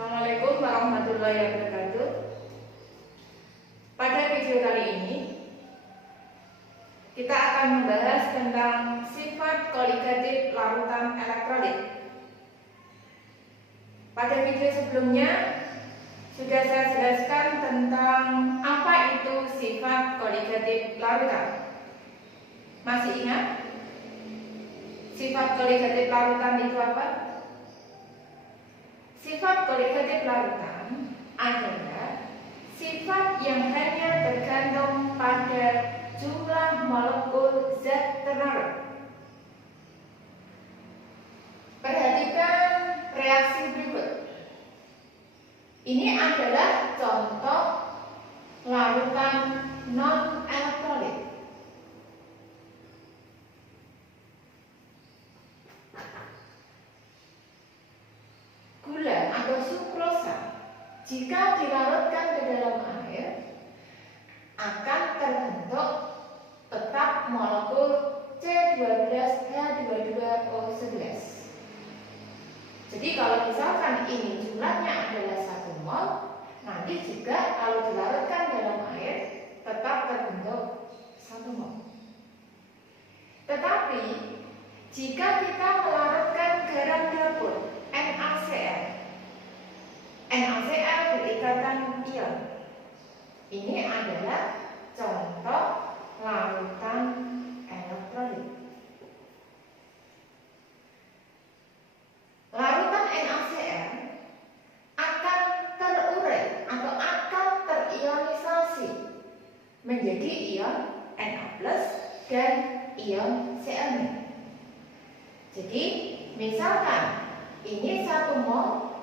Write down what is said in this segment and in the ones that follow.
Assalamualaikum warahmatullahi wabarakatuh. Pada video kali ini kita akan membahas tentang sifat koligatif larutan elektrolit. Pada video sebelumnya sudah saya jelaskan tentang apa itu sifat koligatif larutan. Masih ingat? Sifat koligatif larutan itu apa? Sifat koligatif larutan adalah sifat yang hanya tergantung pada jumlah molekul zat terlarut. Perhatikan reaksi berikut. Ini adalah contoh larutan non-elektrolit. Gula atau sukrosa jika dilarutkan ke dalam air akan terbentuk tetap molekul C12H22O11. Jadi kalau misalkan ini jumlahnya adalah 1 mol, nanti juga kalau dilarutkan dalam air tetap terbentuk 1 mol. Tetapi jika kita melarutkan garam dapur NaCl berikatan ion. Ini adalah contoh larutan elektrolit. Larutan NaCl akan terurai atau akan terionisasi menjadi ion Na+ dan ion Cl-. Jadi misalkan ini 1 mol,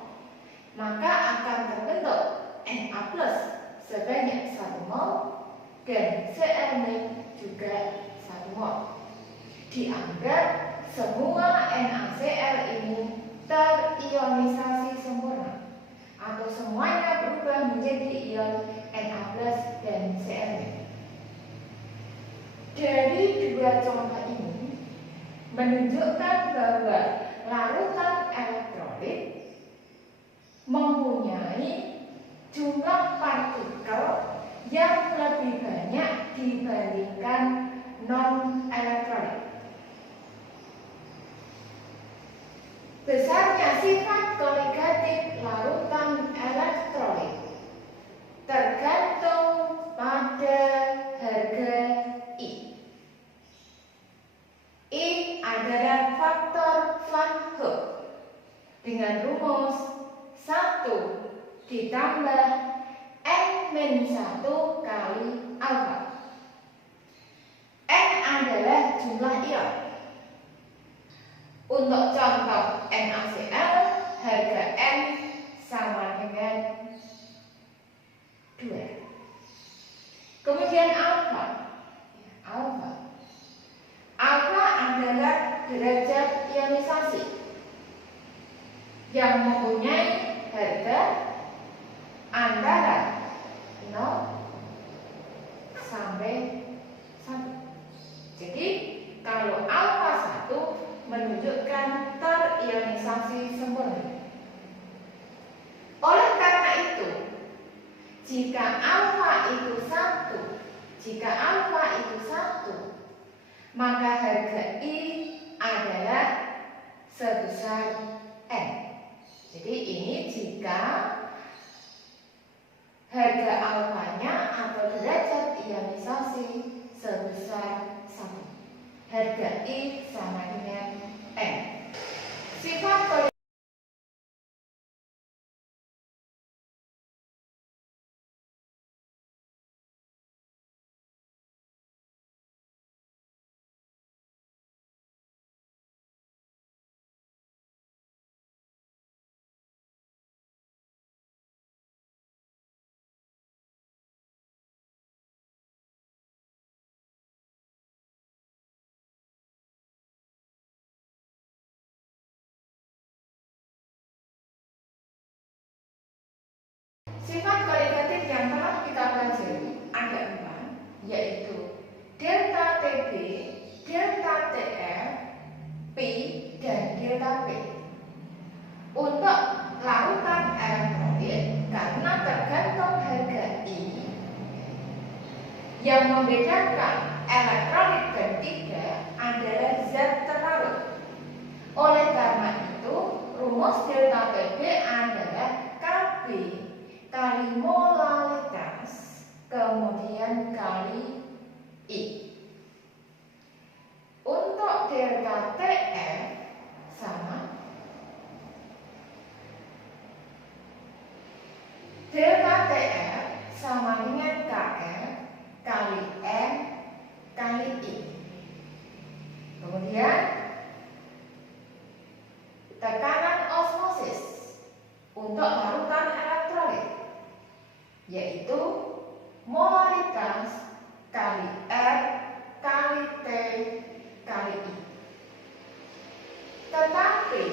maka akan terbentuk Na+ sebanyak 1 mol dan Cl- juga 1 mol. Dianggap semua NaCl ini terionisasi sempurna atau semuanya berubah menjadi ion Na+ dan Cl-. Dari dua contoh ini menunjukkan bahwa larutan elektrolit mempunyai jumlah partikel yang lebih banyak dibandingkan non-elektrolit. Besarnya sifat koligatif larutan elektrolit tergantung pada harga I. I adalah faktor Van Hoek dengan rumus 1 ditambah N-1 kali alfa. N adalah jumlah ion. Untuk contoh NaCl, harga N sama dengan 2. Kemudian alfa. Alfa adalah derajat ionisasi yang mempunyai harga antara 0 sampai 1. Jadi kalau alfa 1 menunjukkan terionisasi sempurna. Oleh karena itu, jika alfa itu 1, maka harga I adalah sebesar N. Jadi ini jika harga alfanya atau derajat ionisasi sebesar 1. Harga I sama dengan N. Sifat koligatif yang telah kita pelajari ada 4, yaitu delta Tb, delta Tr, P, dan delta P. Untuk larutan elektrolit Yang membedakan elektrolit dan tidak adalah zat terlarut. Oleh karena itu, rumus delta PB adalah Kb kali molalitas kemudian kali I. Untuk delta TF sama delta TF sama dengan KF kali M kali I. Kemudian tekanan osmosis untuk larutan elektrolit yaitu molaritas kali R kali T kali I. Tetapi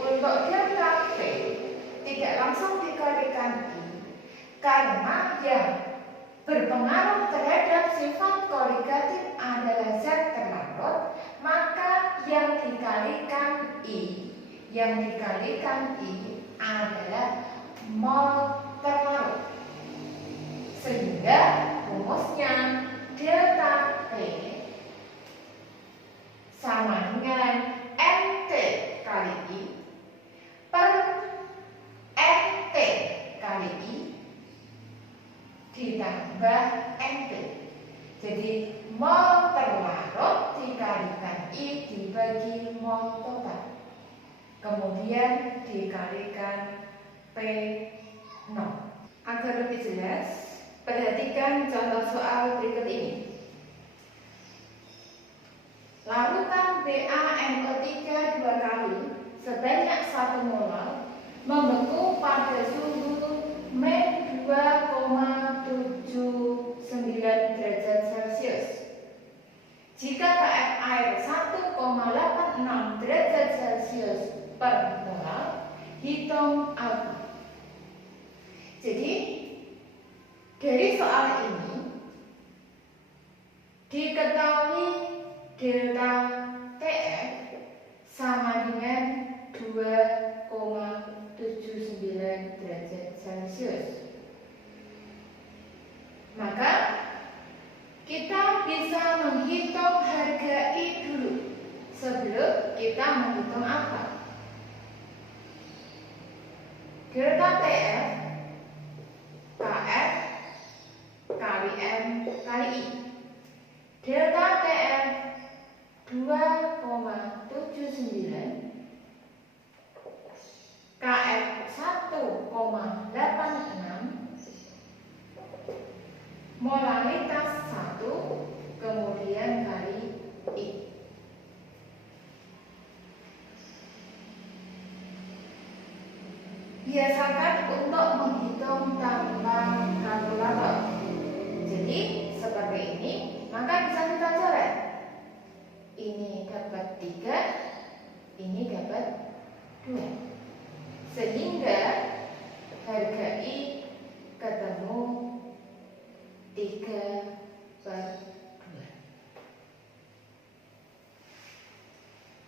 untuk delta P tidak langsung dikalikan I karena yang berpengaruh terhadap sifat koligatif adalah zat terlarut, maka yang dikalikan I adalah mol terlarut. Sehingga rumusnya delta P sama dengan Nt kali I per Nt kali I ditambah Nt. Jadi mol terlarut dikalikan I dibagi mol total. Kemudian dikalikan P0. Agar lebih jelas, perhatikan contoh soal berikut ini. Larutan BaNO3 2 kali sebanyak 1 mol membeku pada suhu min 2,79 derajat Celcius. Jika KF air 1,86 derajat Celcius per mol, hitung alfa. Jadi dari soal ini diketahui delta TF sama dengan 2,79 derajat Celcius. Maka kita bisa menghitung harga I dulu sebelum kita menghitung alfa. Delta TF KF kali M kali I. Delta TF 2,79 KF 1,86 molaritas 1 kemudian kali I. Biasakan untuk menghitung tanpa kalkulator. Jadi seperti ini, maka bisa kita coret. Ini dapat 3, ini dapat 2. Sehingga harga I ketemu 3/2.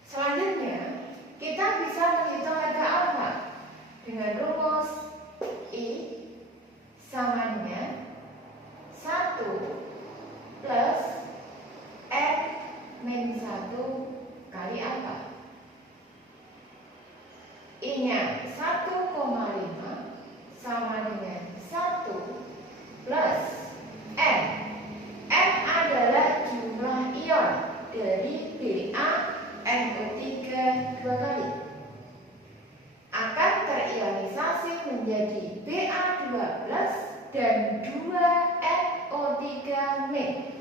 Selanjutnya, kita bisa menghitung harga alfa dengan rumus I sama dengan 1 plus N min 1 kali alfa. I-nya 1,5 sama dengan 1 plus N. N adalah jumlah ion dari BaNO3 2 kali. Akan terionisasi menjadi Ba2 plus dan 2NO3 min.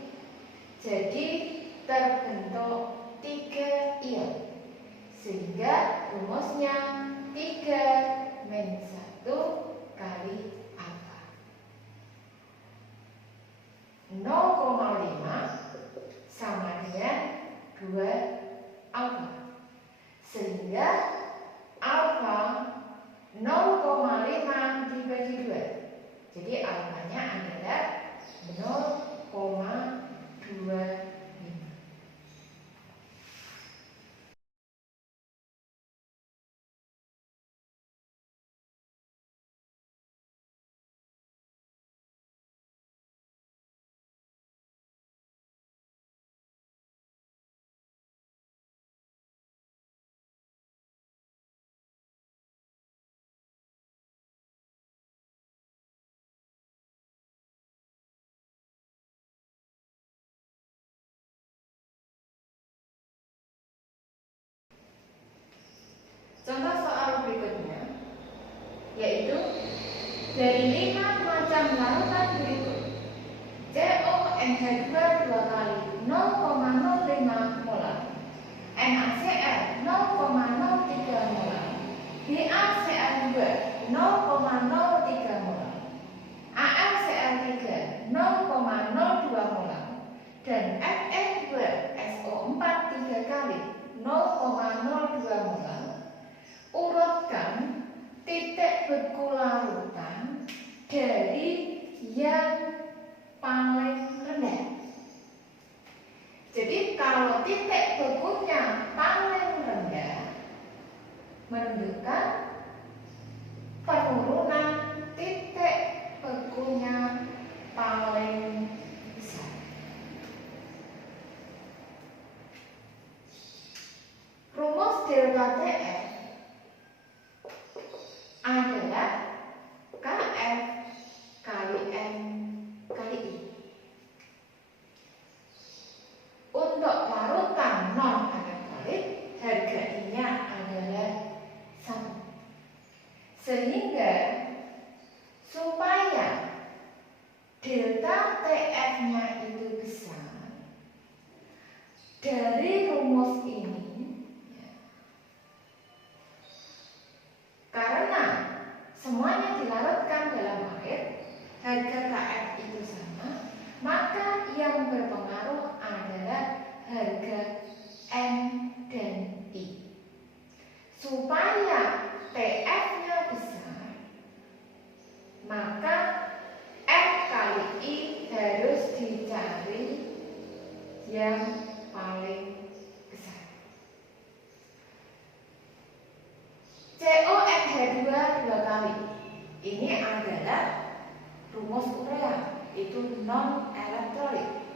Jadi terbentuk 3 ion. Sehingga rumusnya 3 min 1 kali alfa. 0,5 sama dengan 2 alfa. Sehingga alfa 0,5 dibagi 2. Jadi alfanya adalah 0,2 Contoh soal berikutnya yaitu dari 5 macam larutan berikut CONH2 2 kali 0,05 molar, NaCl 0,03 molar, BaCl2 0,03 molar, AlCl3 0,02 molar, dan Fe2SO4 3 kali 0,02 molar. Urutkan titik beku larutan dari yang paling rendah. Jadi kalau titik bekunya paling rendah menunjukkan penurunan titik bekunya paling besar. Rumus delta TF adalah KF kali M kali I. Untuk larutan non elektrolit, harga I-nya adalah 1. Sehingga supaya delta TF-nya itu besar, dari rumus ini karena semuanya dilarutkan dalam air, harga KF itu sama, maka yang berpengaruh adalah harga M dan I. Supaya TF-nya besar, maka F kali I harus dicari yang paling besar. CONH2 2 kali. Ini adalah rumus urea, itu non elektrolit.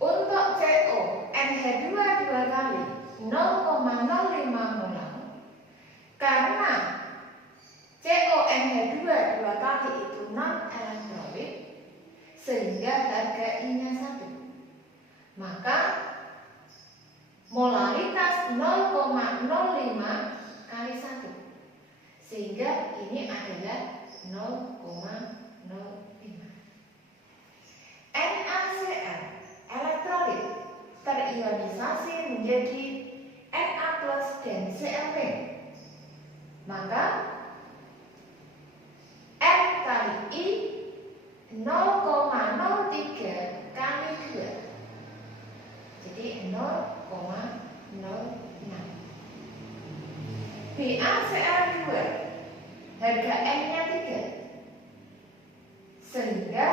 Untuk CONH2 2 kali 0,05 molar, karena CONH2 2 kali itu non elektrolit, sehingga harga I-nya 1. Maka molaritas 0,05 kali 1, sehingga ini adalah 0,05. NaCl elektrolit terionisasi menjadi Na+ dan Cl-. Maka F kali I 0,03 kali 2, jadi 0,06. BaCl2 harga M-nya 3, sehingga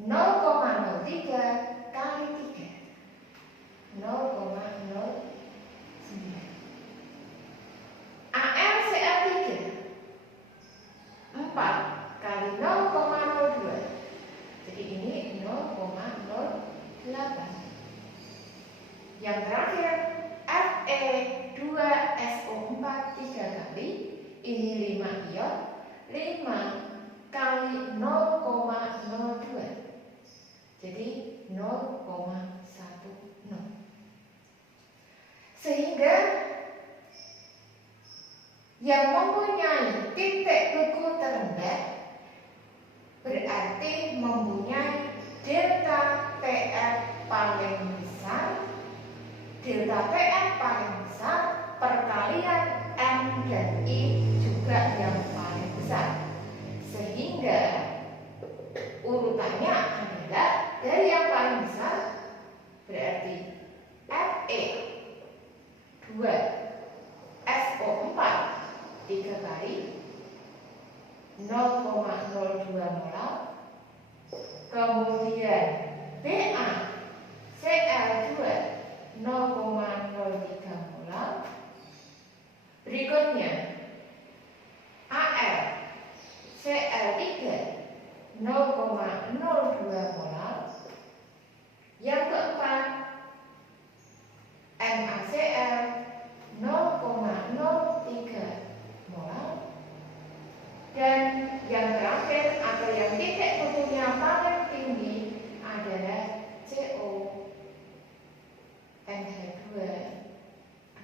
0,03 kali 3, 0,09. AlCl3 4 kali 0,02, jadi ini 0,08. Yang terakhir Fe2SO4 3 kali, ini 5 ion, 5 kali 0,02, jadi 0,10. Sehingga yang mempunyai titik beku terendah berarti mempunyai delta TF paling besar. Delta TF paling besar, perkalian M dan I juga yang paling besar. Sehingga urutannya adalah dari yang paling besar berarti Fe2SO4 3 kali 0,02 molar, kemudian BaCl2 0,03 molar, berikutnya AlCl3 0,02 molar, yang keempat NaCl 0,03 molar, dan yang terakhir atau yang titik bekunya paling tinggi adalah CONH2 2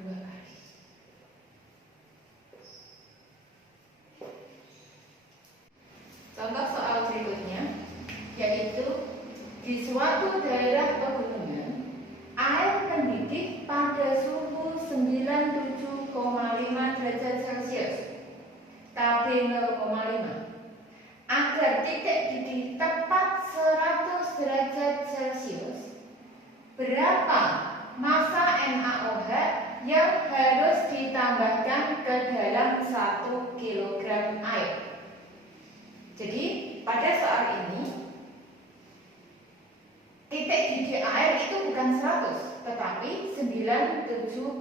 kali. Di suatu daerah pegunungan, air mendidih pada suhu 97,5 derajat Celcius, KB 0,5. Agar titik didih tepat 100 derajat Celcius, berapa massa NaOH yang harus ditambahkan ke dalam 1 kg air? Jadi pada soal ini titik didih air itu bukan 100, tetapi 97,5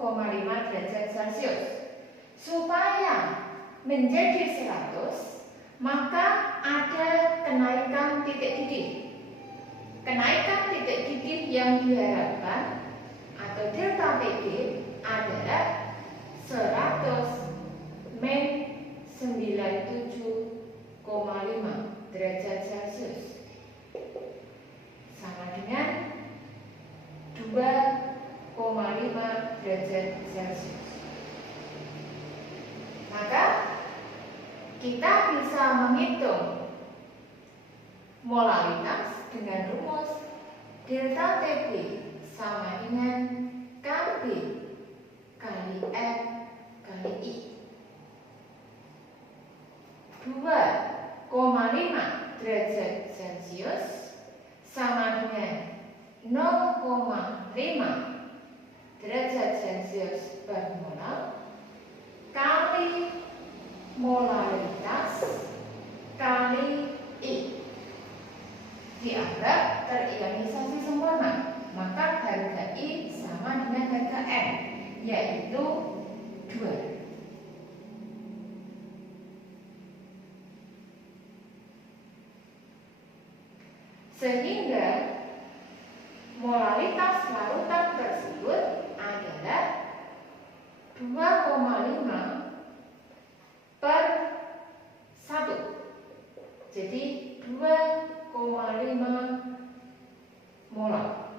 derajat Celcius. Supaya menjadi 100, maka ada kenaikan titik didih. Kenaikan titik didih yang diharapkan atau delta PD adalah 100 min 97,5 derajat Celcius, sama dengan 2,5 derajat Celcius. Maka kita bisa menghitung molaritas dengan rumus delta TB sama dengan KB kali F kali I. 2,5 derajat Celcius sama dengan 0,5 derajat Celcius per molar kali molaritas kali I. Dianggap terionisasi sempurna, maka harga I sama dengan harga N, yaitu 2. Sehingga molaritas larutan tersebut adalah 2,5 per 1. Jadi 2,5 molar.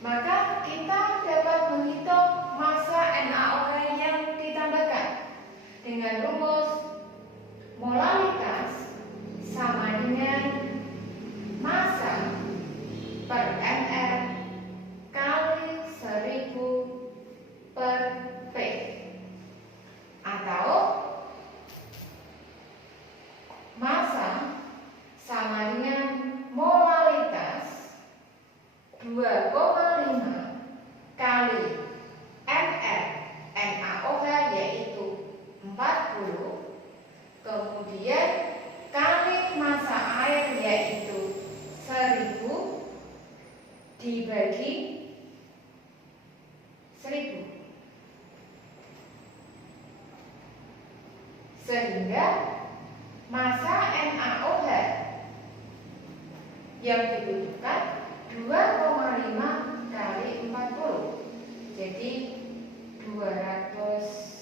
Maka kita dapat menghitung massa NaOH yang ditambahkan dengan rumus molaritas sama dengan massa per ml kali 1000 per P, atau massa sama dengan molaritas 2,5 kali ml NaOH yaitu 40, kemudian kali massa air yaitu 1000 dibagi 1000, sehingga massa NaOH yang dibutuhkan 2,5 kali 40, jadi 200